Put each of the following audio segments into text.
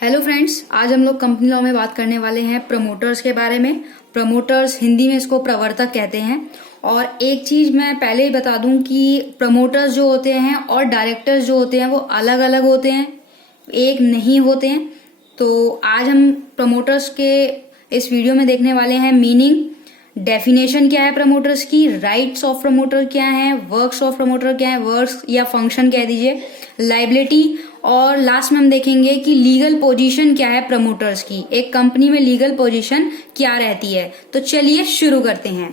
Hello friends, आज हम लोग कंपनी लॉ में बात करने वाले हैं प्रमोटर्स के बारे में। प्रमोटर्स हिंदी में इसको प्रवर्तक कहते हैं। और एक चीज मैं पहले ही बता दूं कि प्रमोटर्स जो होते हैं और डायरेक्टर्स जो होते हैं वो अलग अलग होते हैं, एक नहीं होते हैं। तो आज हम प्रमोटर्स के इस वीडियो में देखने वाले हैं मीनिंग, डेफिनेशन क्या है प्रमोटर्स की, राइट्स ऑफ प्रमोटर क्या है, वर्क्स ऑफ प्रमोटर क्या है, वर्क्स या फंक्शन कह दीजिए, लाइबिलिटी, और लास्ट में हम देखेंगे कि लीगल पोजीशन क्या है प्रमोटर्स की, एक कंपनी में लीगल पोजीशन क्या रहती है। तो चलिए शुरू करते हैं।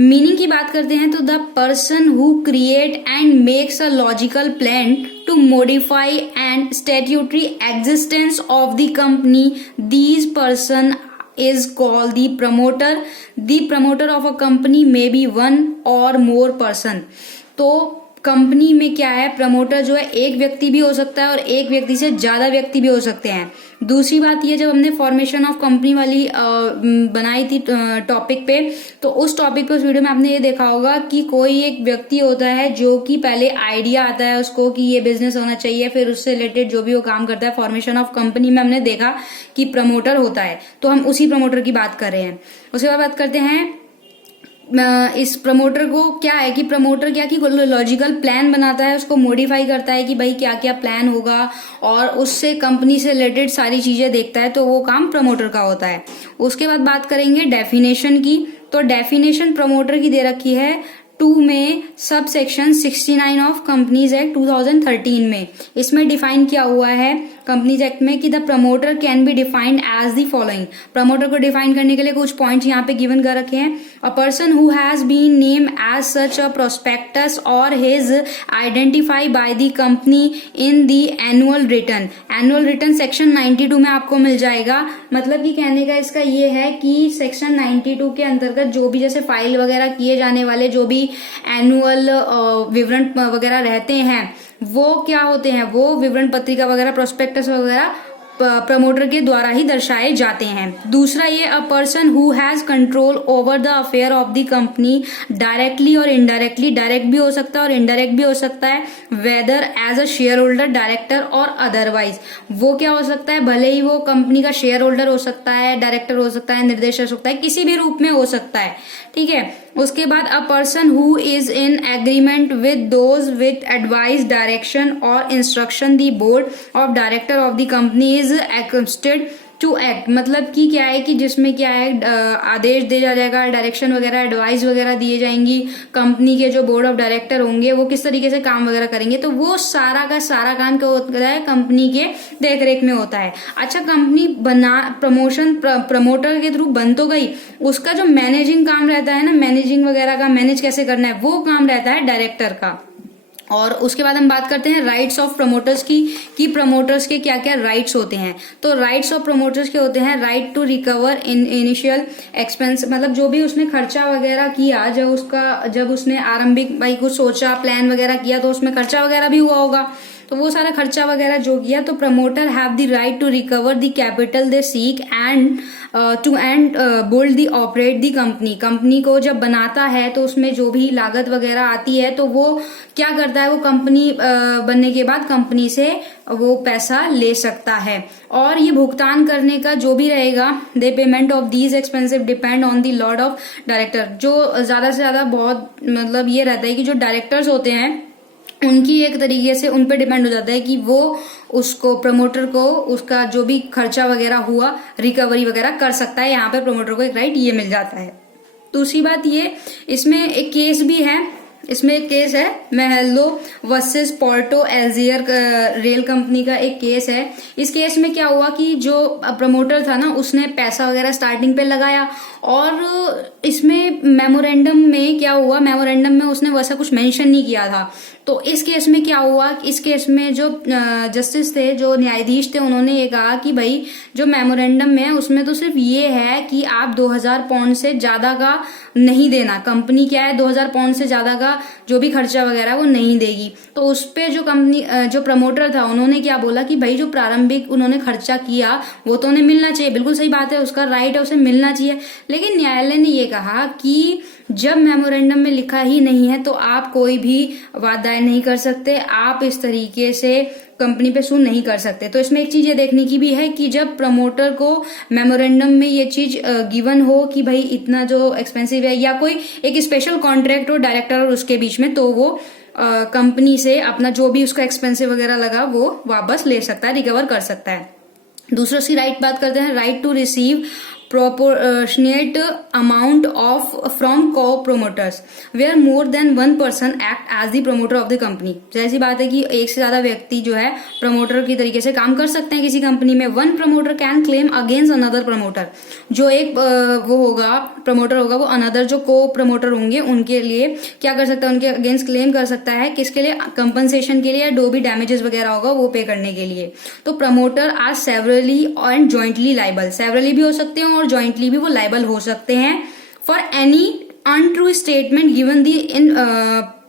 मीनिंग की बात करते हैं तो the person who create and makes a logical plan to modify and statutory existence of the company, these person is called the promoter. The promoter of a company may be one or more person. तो company में क्या है, promoter जो है एक व्यक्ति भी हो सकता है और एक व्यक्ति से ज्यादा व्यक्ति भी हो सकते हैं। दूसरी बात ये, जब हमने फॉर्मेशन ऑफ कंपनी वाली बनाई थी टॉपिक पे, तो उस टॉपिक पे उस वीडियो में आपने ये देखा होगा कि कोई एक व्यक्ति होता है जो कि पहले आइडिया आता है उसको कि ये बिजनेस होना चाहिए, फिर उससे रिलेटेड जो भी वो काम करता है। फॉर्मेशन ऑफ कंपनी में हमने देखा कि प्रमोटर होता है, तो हम उसी प्रमोटर की बात कर रहे हैं। उसके बाद बात करते हैं इस प्रमोटर को क्या है कि प्रमोटर क्या कि लॉजिकल प्लान बनाता है, उसको मॉडिफाई करता है कि भाई क्या क्या प्लान होगा और उससे कंपनी से रिलेटेड सारी चीजें देखता है, तो वो काम प्रमोटर का होता है। उसके बाद बात करेंगे डेफिनेशन की। तो डेफिनेशन प्रमोटर की दे रखी है 2 में sub section 69 of companies act 2013 में। इसमें डिफाइन किया हुआ है कंपनीज एक्ट में कि the promoter can be defined as the following. Promoter को डिफाइन करने के लिए कुछ पॉइंट्स यहाँ पे गिवन कर रखे हैं। A person who has been name as such a prospectus और his identify by the company in the annual return. Annual return section 92 में आपको मिल जाएगा। मतलब कि कहने का इसका ये है कि सेक्शन 92 के अंतर्गत जो भी जैसे फाइल वगैरह किए जाने वाले जो भी एनुअल विवरण वगैरह रहते हैं वो क्या होते हैं, वो विवरण पत्रिका वगैरह प्रोस्पेक्टस वगैरह प्रमोटर के द्वारा ही दर्शाए जाते हैं। दूसरा ये, अ person who has control over the affair of the company directly और इनडायरेक्टली। डायरेक्ट भी हो सकता है और इनडायरेक्ट भी हो सकता है, whether as a shareholder, director और अदरवाइज। वो क्या हो सकता है, भले ही वो कंपनी का शेयर होल्डर हो सकता है, डायरेक्टर हो सकता है, निर्देशक हो सकता है, किसी भी रूप में हो सकता है। ठीक है। उसके बाद, a person who is in agreement with those with advice, direction और instruction the board of director of the company is extend to act. मतलब कि क्या है कि जिसमें क्या है आदेश दिया जाएगा, डायरेक्शन वगैरह, एडवाइस वगैरह दिए जाएंगी, कंपनी के जो बोर्ड ऑफ डायरेक्टर होंगे वो किस तरीके से काम वगैरह करेंगे, तो वो सारा का सारा काम क्या होता है, कंपनी के देखरेख में होता है। अच्छा, कंपनी बना प्रमोशन प्रमोटर के थ्रू बन तो गई, उसका जो मैनेजिंग काम रहता है ना, मैनेजिंग वगैरह का, मैनेज कैसे करना है, वो काम रहता है डायरेक्टर का। और उसके बाद हम बात करते हैं राइट्स ऑफ प्रमोटर्स की कि प्रमोटर्स के क्या क्या राइट्स होते हैं। तो राइट्स ऑफ प्रमोटर्स के होते हैं, right to recover in initial expense. मतलब जो भी उसने खर्चा वगैरह किया, जब उसने आरंभिक भाई कुछ सोचा, प्लान वगैरह किया, तो उसमें खर्चा वगैरह भी हुआ होगा, तो वो सारा खर्चा वगैरह जो किया, तो promoter have the right to recover the capital they seek and to and build the operate the company. Company को जब बनाता है तो उसमें जो भी लागत वगैरह आती है तो वो क्या करता है, वो कंपनी बनने के बाद कंपनी से वो पैसा ले सकता है। और ये भुगतान करने का जो भी रहेगा, the payment of these expensive depend on the Lord of director. जो ज्यादा से ज्यादा बहुत मतलब ये रहता है कि जो डायरेक्टर्स होते हैं उनकी एक तरीके से उन पे डिपेंड हो जाता है कि वो उसको प्रमोटर को उसका जो भी खर्चा वगैरह हुआ रिकवरी वगैरह कर सकता है। यहाँ पे प्रमोटर को एक राइट ये मिल जाता है। दूसरी बात ये, इसमें एक केस भी है, इसमें एक केस है महलो वर्सेस पोर्टो एल्जियर रेल कंपनी का एक केस है। इस केस में क्या हुआ कि जो प्रमोटर था ना, उसने पैसा वगैरह स्टार्टिंग पे लगाया और इसमें मेमोरेंडम में क्या हुआ, मेमोरेंडम में उसने वैसा कुछ मेंशन नहीं किया था। तो इस केस में क्या हुआ, इस केस में जो जस्टिस थे, जो न्यायाधीश थे, उन्होंने ये कहा कि भाई जो मेमोरेंडम में है उसमें तो सिर्फ ये है कि आप 2000 पाउंड से ज्यादा का नहीं देना। कंपनी क्या है, 2000 पाउंड से ज्यादा का जो भी खर्चा वगैरह वो नहीं देगी। तो उस पे जो कंपनी जो प्रमोटर था उन्होंने क्या बोला कि भाई जो प्रारंभिक उन्होंने खर्चा किया वो तो उन्हें मिलना चाहिए। बिल्कुल सही बात है, उसका राइट है, उसे मिलना चाहिए। लेकिन न्यायालय ने ये कहा कि जब मेमोरेंडम में लिखा ही नहीं है तो आप कोई भी वाद दायर नहीं कर सकते। आप इस तरीके से कंपनी पे सू नहीं कर सकते। तो इसमें एक चीज ये देखने की भी है कि जब प्रमोटर को मेमोरेंडम में ये चीज गिवन हो कि भाई इतना जो एक्सपेंसिव है, या कोई एक स्पेशल कॉन्ट्रैक्ट हो डायरेक्टर और उसके बीच में, तो वो कंपनी से अपना जो भी उसका एक्सपेंसिव वगैरह लगा वो वापस ले सकता है, रिकवर कर सकता है। दूसरा सी राइट बात करते हैं, right to receive proportionate amount of from co-promoters where more than one person act as the promoter of the company। जैसी बात है कि एक से ज्यादा व्यक्ति जो है प्रमोटर की तरीके से काम कर सकते हैं किसी कंपनी में। One promoter can claim against another promoter, जो एक वो होगा प्रमोटर होगा वो अनदर जो को प्रमोटर होंगे उनके लिए क्या कर सकता है, उनके अगेंस्ट क्लेम कर सकता है। किसके लिए? कंपनसेशन के लिए, या जो भी डैमेजेस वगैरह होगा वो पे करने के लिए। तो promoter are severally and jointly liable, severally भी हो सकते हैं और जॉइंटली भी वो लाइबल हो सकते हैं for any untrue statement given the in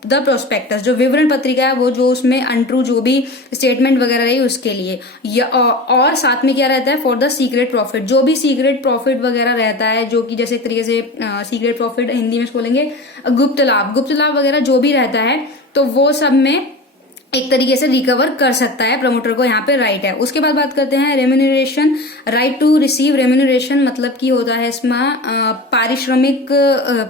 the prospectus. जो विवरण पत्रिका है वो जो उसमें अनट्रू जो भी स्टेटमेंट वगैरह रही उसके लिए, और साथ में क्या रहता है, फॉर द सीक्रेट प्रॉफिट, जो भी सीक्रेट प्रॉफिट वगैरह रहता है, जो कि जैसे एक तरीके से सीक्रेट प्रॉफिट हिंदी में बोलेंगे गुप्त लाभ वगैरह जो भी रहता है, तो वो सब में एक तरीके से रिकवर कर सकता है प्रमोटर को, यहाँ पे राइट है। उसके बाद बात करते हैं remuneration, right to receive remuneration मतलब की होता है इसमें पारिश्रमिक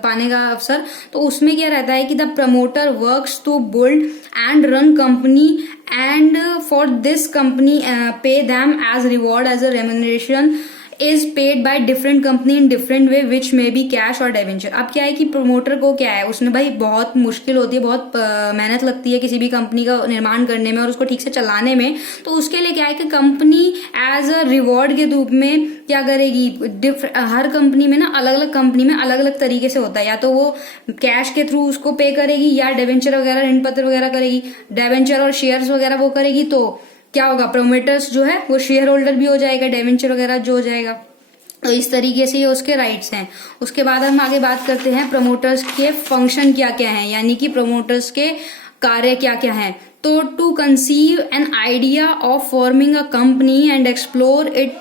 पाने का अवसर। तो उसमें क्या रहता है कि the promoter works to build and run company and for this company pay them as reward as a remuneration is paid by different company in different way which may be cash और debenture. अब क्या है कि promoter को क्या है, उसमें भाई बहुत मुश्किल होती है, बहुत मेहनत लगती है किसी भी कंपनी का निर्माण करने में और उसको ठीक से चलाने में। तो उसके लिए क्या है कि कंपनी एज अ रिवॉर्ड के रूप में क्या करेगी, हर कंपनी में ना अलग अलग कंपनी में अलग अलग तरीके से होता है, या तो वो कैश के थ्रू उसको पे करेगी या डिवेंचर वगैरह ऋण पत्र वगैरह करेगी, डिवेंचर और शेयर्स वगैरह वो करेगी। तो क्या होगा, प्रोमोटर्स जो है वो शेयर होल्डर भी हो जाएगा, डिवेंचर वगैरह जो हो जाएगा। तो इस तरीके से ये उसके राइट्स हैं। उसके बाद हम आगे बात करते हैं प्रमोटर्स के फंक्शन क्या क्या हैं, यानी कि प्रमोटर्स के कार्य क्या क्या हैं। तो to conceive an idea of forming a company and explore it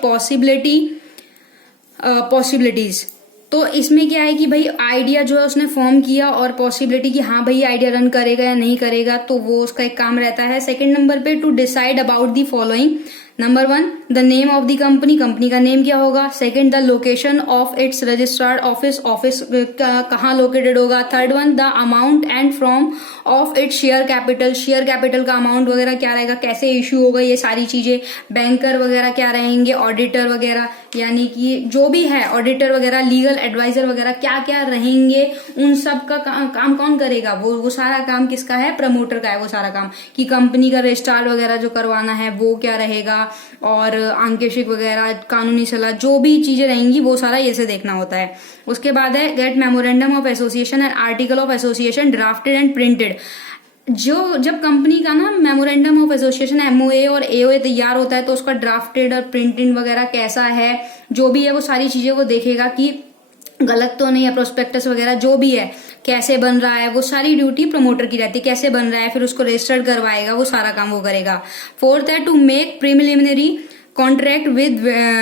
possibilities. तो इसमें क्या है कि भाई आइडिया जो है उसने फॉर्म किया और पॉसिबिलिटी की हाँ भाई आइडिया रन करेगा या नहीं करेगा, तो वो उसका एक काम रहता है। सेकंड नंबर पे to decide about the following, number 1 the name of the company, company का नेम क्या होगा। Second the location of its registered office, office कहाँ लोकेटेड होगा। Third one the amount and from of its share capital, share capital का amount वगैरह क्या रहेगा, कैसे इश्यू होगा, ये सारी चीजें। बैंकर वगैरह क्या रहेंगे, ऑडिटर वगैरह, यानी कि जो भी है ऑडिटर वगैरह, लीगल एडवाइजर वगैरह क्या क्या रहेंगे, उन सब का काम कौन करेगा, वो सारा काम किसका है, प्रमोटर का है वो सारा काम। कि कंपनी का रजिस्ट्रार वगैरह जो करवाना है वो क्या रहेगा, और आंकेशिक वगैरह, कानूनी सलाह, जो भी चीजें रहेंगी वो सारा ये से देखना होता है। उसके बाद है get memorandum of association and article of association drafted and printed. जो जब कंपनी का ना मेमोरेंडम ऑफ एसोसिएशन एमओए और एओए तैयार होता है तो उसका ड्राफ्टेड और प्रिंटेड वगैरह कैसा है, जो भी है वो सारी चीजें वो देखेगा कि गलत तो नहीं है, प्रोस्पेक्टस वगैरह जो भी है कैसे बन रहा है, वो सारी ड्यूटी प्रमोटर की रहती है। कैसे बन रहा है, फिर उसको रजिस्टर्ड करवाएगा, वो सारा काम वो करेगा। फोर्थ है to make preliminary contract with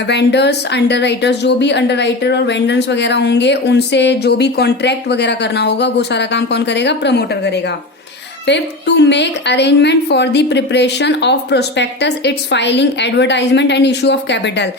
vendors underwriters, जो भी अंडर राइटर और वेंडर्स वगैरह होंगे उनसे जो भी कॉन्ट्रैक्ट वगैरह करना होगा वो सारा काम कौन करेगा, प्रमोटर करेगा। Fifth to make arrangement for the preparation of prospectus, its filing, advertisement and issue of capital.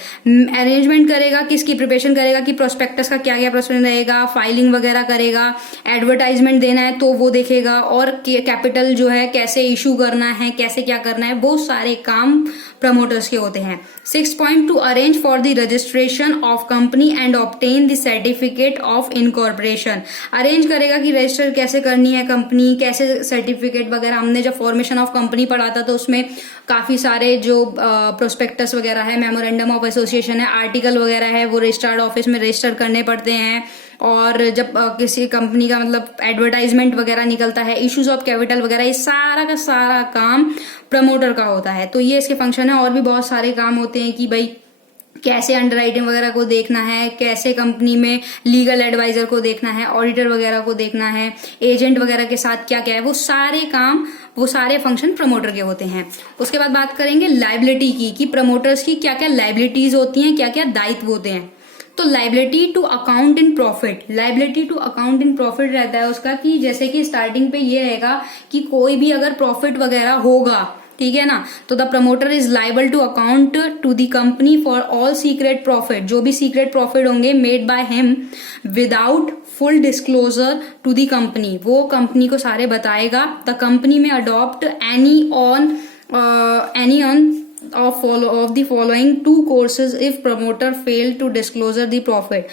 Arrangement करेगा, किसकी प्रिपरेशन करेगा कि प्रोस्पेक्टस का क्या क्या प्रोसेस रहेगा, फाइलिंग वगैरह करेगा, एडवर्टाइजमेंट देना है तो वो देखेगा, और कैपिटल जो है कैसे इशू करना है, कैसे क्या करना है, वो सारे काम प्रमोटर्स के होते हैं। 6 point two arrange for the registration of company and obtain the certificate of incorporation. Arrange करेगा कि रजिस्टर कैसे करनी है कंपनी, कैसे सर्टिफिकेट वगैरह। हमने जब फॉर्मेशन ऑफ कंपनी पढ़ा था तो उसमें काफी सारे जो प्रोस्पेक्टस वगैरह है, मेमोरेंडम ऑफ एसोसिएशन है, आर्टिकल वगैरह है, वो रजिस्टर्ड ऑफिस में रजिस्टर करने पड़ते हैं। और जब किसी कंपनी का मतलब एडवर्टाइजमेंट वगैरह निकलता है, इश्यूज ऑफ कैपिटल वगैरह, ये सारा का सारा काम प्रमोटर का होता है। तो ये इसके फंक्शन है। और भी बहुत सारे काम होते हैं कि भाई कैसे अंडर राइटिंग वगैरह को देखना है, कैसे कंपनी में लीगल एडवाइजर को देखना है, ऑडिटर वगैरह को देखना है, एजेंट वगैरह के साथ क्या क्या है, वो सारे काम, वो सारे फंक्शन प्रमोटर के होते हैं। उसके बाद बात करेंगे लाइबिलिटी की, कि प्रमोटर्स की क्या क्या लाइबिलिटीज होती हैं, क्या क्या दायित्व होते हैं। तो liability to account in profit, liability to account in profit रहता है उसका कि जैसे कि स्टार्टिंग पे ये रहेगा कि कोई भी अगर प्रॉफिट वगैरह होगा ठीक है ना। तो the promoter is liable to account to the company for all secret profit, जो भी सीक्रेट प्रॉफिट होंगे made by him without full disclosure to the company, वो कंपनी को सारे बताएगा। द कंपनी में adopt any on of the following two courses if promoter failed to disclosure the profit।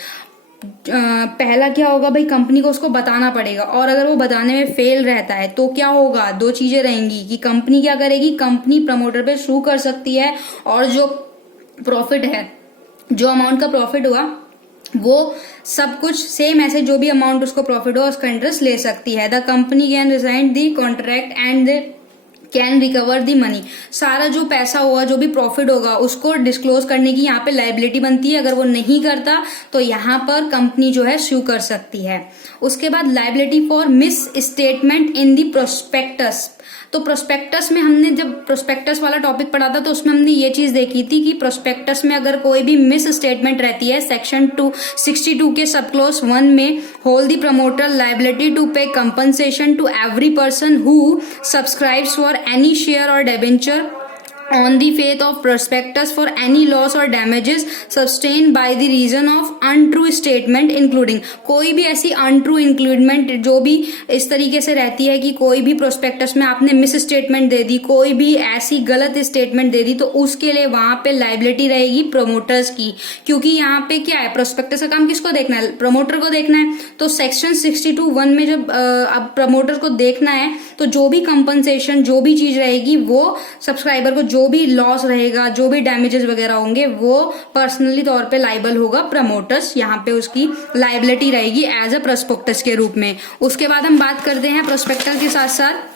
पहला क्या होगा भाई, कंपनी को उसको बताना पड़ेगा, और अगर वो बताने में फेल रहता है तो क्या होगा, दो चीजें रहेंगी कि कंपनी क्या करेगी, कंपनी प्रमोटर पे सू कर सकती है, और जो प्रॉफिट है, जो अमाउंट का प्रॉफिट हुआ वो सब कुछ सेम ऐसे जो भी अमाउंट उसको प्रॉफिट हुआ उसका इंटरेस्ट ले सकती है। The company can resign the contract and can recover the money, सारा जो पैसा होगा, जो भी प्रॉफिट होगा उसको डिस्क्लोज करने की यहाँ पे लाइबिलिटी बनती है। अगर वो नहीं करता तो यहाँ पर कंपनी जो है सू कर सकती है। उसके बाद liability for misstatement in the prospectus. तो प्रोस्पेक्टस में हमने जब प्रोस्पेक्टस वाला टॉपिक पढ़ा था तो उसमें हमने ये चीज देखी थी कि प्रोस्पेक्टस में अगर कोई भी मिस स्टेटमेंट रहती है, सेक्शन 262 के सब क्लोज 1 में hold the promoter liability to pay compensation to every person who subscribes for any share और debenture on the faith of prospectus for any loss or damages sustained by the reason of untrue statement including, कोई भी ऐसी untrue inclusion जो भी इस तरीके से रहती है कि कोई भी प्रोस्पेक्टस में आपने मिस स्टेटमेंट दे दी, कोई भी ऐसी गलत स्टेटमेंट दे दी, तो उसके लिए वहां पे लाइबिलिटी रहेगी प्रमोटर्स की। क्योंकि यहाँ पे क्या है, प्रोस्पेक्टस का काम किसको देखना है, प्रमोटर को देखना है। तो सेक्शन 62(1) में जब अब प्रमोटर को देखना है तो जो भी कंपनसेशन, जो भी चीज रहेगी वो सब्सक्राइबर को, जो भी लॉस रहेगा, जो भी डैमेजेस वगैरह होंगे वो पर्सनली तौर पे लाइबल होगा प्रमोटर्स, यहाँ पे उसकी लाइबिलिटी रहेगी एज अ प्रोस्पेक्टस के रूप में। उसके बाद हम बात करते हैं प्रोस्पेक्टस के साथ साथ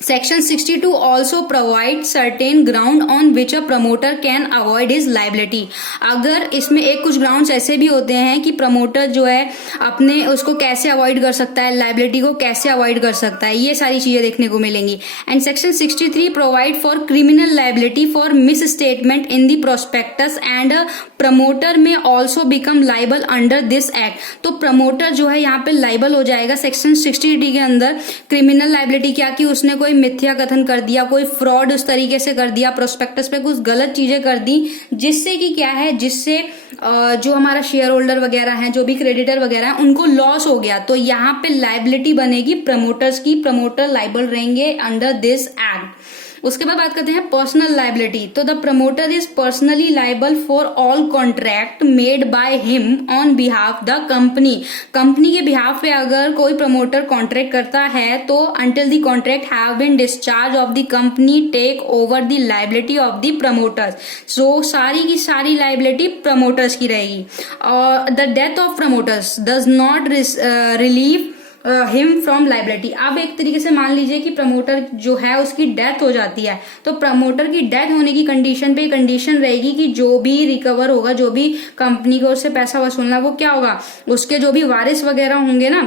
section 62 also provide certain ground on which a promoter can avoid his liability. अगर इसमें एक कुछ ग्राउंड्स ऐसे भी होते हैं कि प्रमोटर जो है अपने उसको कैसे अवॉइड कर सकता है, लाइबिलिटी को कैसे अवॉइड कर सकता है, ये सारी चीजें देखने को मिलेंगी। And section 63 provide for criminal liability for misstatement in the prospectus and promoter may also become liable under this act. तो प्रमोटर जो है यहाँ पे लाइबल हो जाएगा सेक्शन 63 के अंदर। क्रिमिनल लाइबिलिटी क्या, कि उसने कोई मिथ्या कथन कर दिया, कोई फ्रॉड उस तरीके से कर दिया, प्रोस्पेक्टस पे कुछ गलत चीजें कर दी, जिससे कि क्या है, जिससे जो हमारा शेयर होल्डर वगैरह है, जो भी क्रेडिटर वगैरह है, उनको लॉस हो गया। तो यहाँ पे लाइबिलिटी बनेगी प्रमोटर्स की, प्रमोटर लाइबल रहेंगे अंडर दिस एक्ट। उसके बाद बात करते हैं पर्सनल लाइबिलिटी। तो the promoter is personally liable for all contract made by him on behalf the company. Company के बिहाफ पे अगर कोई प्रमोटर कॉन्ट्रैक्ट करता है तो until the contract have been discharge of the company take over the liability of the promoters. So सारी की सारी लाइबिलिटी प्रमोटर्स की रहेगी। और the death of promoters does not relieve him from liability. अब एक तरीके से मान लीजिए कि प्रमोटर जो है उसकी डेथ हो जाती है, तो प्रमोटर की डेथ होने की कंडीशन पे कंडीशन रहेगी कि जो भी रिकवर होगा, जो भी कंपनी को उससे पैसा वसूलना, वो क्या होगा, उसके जो भी वारिस वगैरह होंगे ना,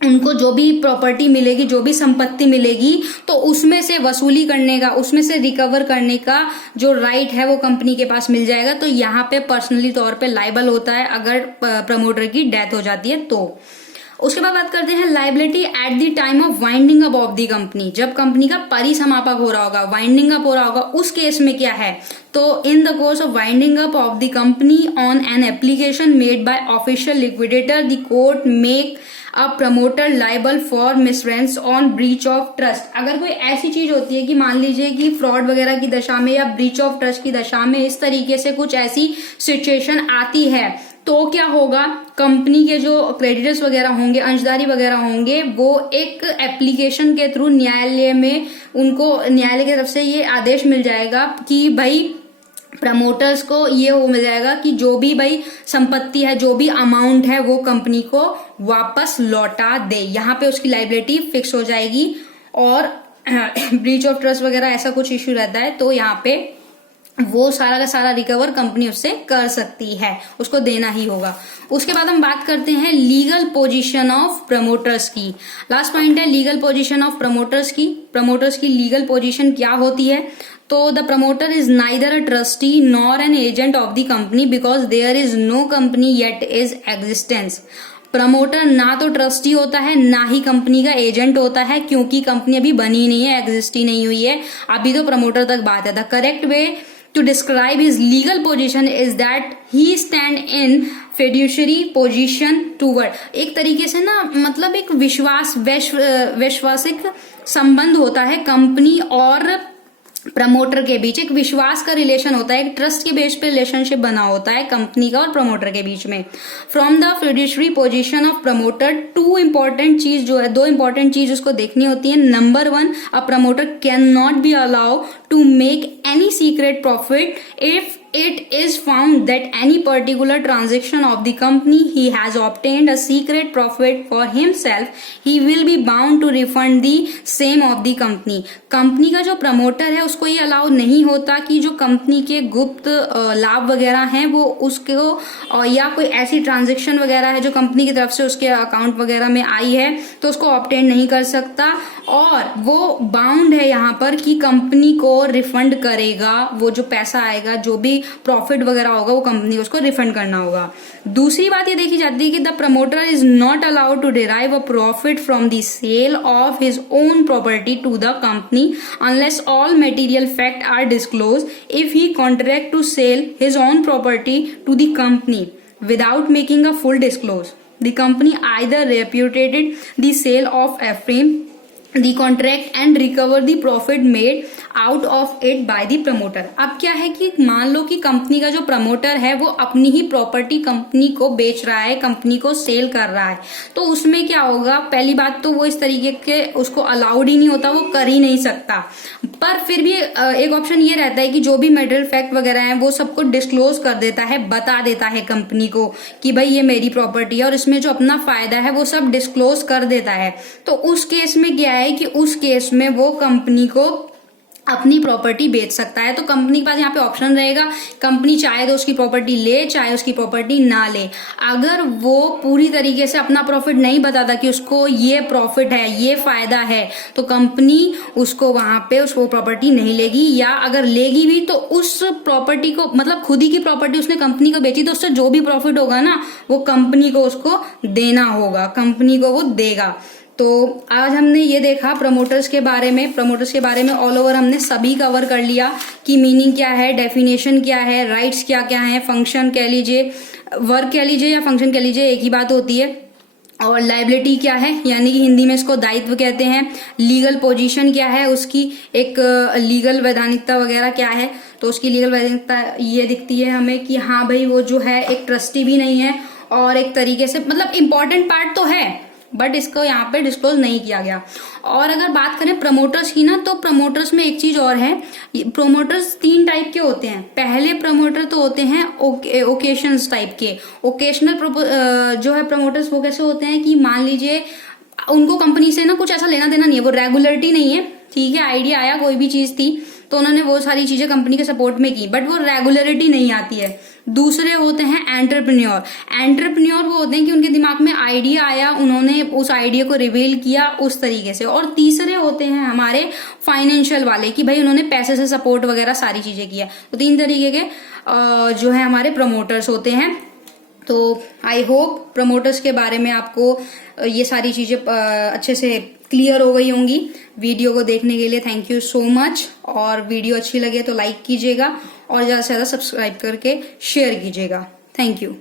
उनको जो भी प्रॉपर्टी मिलेगी, जो भी संपत्ति मिलेगी, तो उसमें से वसूली करने का, उसमें से रिकवर करने का जो राइट है वो कंपनी के पास मिल जाएगा। तो यहाँ पे पर्सनली तौर पे लाइबल होता है अगर प्रमोटर की डेथ हो जाती है तो। उसके बाद बात करते हैं liability at the time of winding up of the company. जब कंपनी का परिसमापक हो रहा होगा, वाइंडिंग अप हो रहा होगा, उस केस में क्या है, तो in the course of winding up of the company on an application made by official liquidator the court make a promoter liable for misfeasance on breach of trust. अगर कोई ऐसी चीज होती है कि मान लीजिए कि फ्रॉड वगैरह की दशा में या ब्रीच ऑफ ट्रस्ट की दशा में इस तरीके से कुछ ऐसी सिचुएशन आती है, तो क्या होगा, कंपनी के जो क्रेडिटर्स वगैरह होंगे, अंशधारी वगैरह होंगे, वो एक एप्लीकेशन के थ्रू न्यायालय में, उनको न्यायालय की तरफ से ये आदेश मिल जाएगा कि भाई प्रमोटर्स को ये हो मिल जाएगा कि जो भी भाई संपत्ति है, जो भी अमाउंट है, वो कंपनी को वापस लौटा दे। यहाँ पे उसकी लाइबिलिटी फिक्स हो जाएगी। और ब्रीच ऑफ ट्रस्ट वगैरह ऐसा कुछ इश्यू रहता है तो यहाँ पे वो सारा का सारा रिकवर कंपनी उससे कर सकती है, उसको देना ही होगा। उसके बाद हम बात करते हैं लीगल पोजीशन ऑफ प्रमोटर्स की। लास्ट पॉइंट है लीगल पोजीशन ऑफ प्रमोटर्स की। प्रमोटर्स की लीगल पोजीशन क्या होती है, तो the promoter is neither a trustee nor an agent of the company because there is no company yet is existence. Promoter ना तो ट्रस्टी होता है, ना ही कंपनी का एजेंट होता है, क्योंकि कंपनी अभी बनी नहीं है, एग्जिस्ट ही नहीं हुई है, अभी तो प्रमोटर तक बात है। The correct way to describe his legal position is that he stand in fiduciary position toward, एक तरीके से ना मतलब एक विश्वासिक संबंध होता है कंपनी और प्रमोटर के बीच, एक विश्वास का रिलेशन होता है, एक ट्रस्ट के बेस पे रिलेशनशिप बना होता है कंपनी का और प्रमोटर के बीच में। From the fiduciary position of promoter, दो इंपॉर्टेंट चीज उसको देखनी होती है। Number 1, a promoter can not be allow to make any secret profit if it is found that any particular transaction of the company he has obtained a secret profit for himself, he will be bound to refund the same of the company। Company का जो promoter है उसको ये allow नहीं होता कि जो company के गुप्त लाभ वगैरह हैं वो उसको या कोई ऐसी ट्रांजेक्शन वगैरह है जो कंपनी की तरफ से उसके अकाउंट वगैरह में आई है तो उसको ऑब्टेन नहीं कर सकता, और वो बाउंड है यहाँ पर कि कंपनी को रिफंड करेगा, वो जो पैसा आएगा, जो भी प्रॉफिट वगैरह होगा वो कंपनी को उसको रिफंड करना होगा। दूसरी बात ये देखी जाती है कि the promoter is not allowed to derive a profit from the sale of his own property to the company unless all material fact are disclose. If he contract to sell his own property to the company without making a full disclose, the company either repudiated the sale of Ephraim the contract and recover the profit made out of it by the promoter। अब क्या है कि मान लो कि company का जो promoter है वो अपनी ही प्रॉपर्टी कंपनी को बेच रहा है, कंपनी को सेल कर रहा है, तो उसमें क्या होगा, पहली बात तो वो इस तरीके के उसको अलाउड ही नहीं होता, वो कर ही नहीं सकता। पर फिर भी एक ऑप्शन ये रहता है कि जो भी मेटल फैक्ट वगैरह है वो सबको डिस्क्लोज कर देता है, बता देता है कंपनी को कि भाई ये मेरी प्रॉपर्टी है, और इसमें जो अपना फायदा है वो सब डिस्क्लोज कर देता है। तो उस केस में क्या है कि उस केस में वो कंपनी को अपनी प्रॉपर्टी बेच सकता है। तो कंपनी के पास यहाँ पे ऑप्शन रहेगा, कंपनी चाहे तो उसकी प्रॉपर्टी ले, चाहे उसकी प्रॉपर्टी ना ले। अगर वो पूरी तरीके से अपना प्रॉफिट नहीं बताता कि उसको ये प्रॉफिट है, ये फायदा है, तो कंपनी उसको वहां पे उसको प्रॉपर्टी नहीं लेगी, या अगर लेगी भी तो उस प्रॉपर्टी को, मतलब खुद ही की प्रॉपर्टी उसने कंपनी को बेची तो उससे जो भी प्रॉफिट होगा ना वो कंपनी को उसको देना होगा, कंपनी को वो देगा। तो आज हमने ये देखा प्रमोटर्स के बारे में ऑल ओवर हमने सभी कवर कर लिया कि मीनिंग क्या है, डेफिनेशन क्या है, राइट्स क्या क्या है, फंक्शन कह लीजिए, वर्क कह लीजिए या फंक्शन कह लीजिए, एक ही बात होती है, और लायबिलिटी क्या है, यानी कि हिंदी में इसको दायित्व कहते हैं, लीगल पोजीशन क्या है उसकी, एक लीगल वैधानिकता वगैरह क्या है, तो उसकी लीगल वैधानिकता ये दिखती है हमें कि हाँ भाई वो जो है एक ट्रस्टी भी नहीं है, और एक तरीके से मतलब इम्पोर्टेंट पार्ट तो है बट इसको यहाँ पे डिस्क्लोज नहीं किया गया। और अगर बात करें प्रमोटर्स की ना, तो प्रमोटर्स में एक चीज और है, प्रमोटर्स 3 टाइप के होते हैं। पहले प्रमोटर तो होते हैं ओकेशंस टाइप के। ओकेशनल जो है प्रमोटर्स वो कैसे होते हैं कि मान लीजिए उनको कंपनी से ना कुछ ऐसा लेना देना नहीं है, वो रेगुलरिटी नहीं है, ठीक है, आइडिया आया कोई भी चीज थी तो उन्होंने वो सारी चीजें कंपनी के सपोर्ट में की, बट वो रेगुलरिटी नहीं आती है। दूसरे होते हैं एंटरप्रेन्योर वो होते हैं कि उनके दिमाग में आइडिया आया, उन्होंने उस आइडिया को रिवील किया उस तरीके से। और तीसरे होते हैं हमारे फाइनेंशियल वाले कि भाई उन्होंने पैसे से सपोर्ट वगैरह सारी चीजें किया। तो 3 तरीके के जो है हमारे प्रमोटर्स होते हैं। तो आई होप प्रमोटर्स के बारे में आपको ये सारी चीजें अच्छे से क्लियर हो गई होंगी। वीडियो को देखने के लिए थैंक यू सो मच, और वीडियो अच्छी लगे तो लाइक कीजिएगा और ज्यादा से ज्यादा सब्सक्राइब करके शेयर कीजिएगा। Thank you.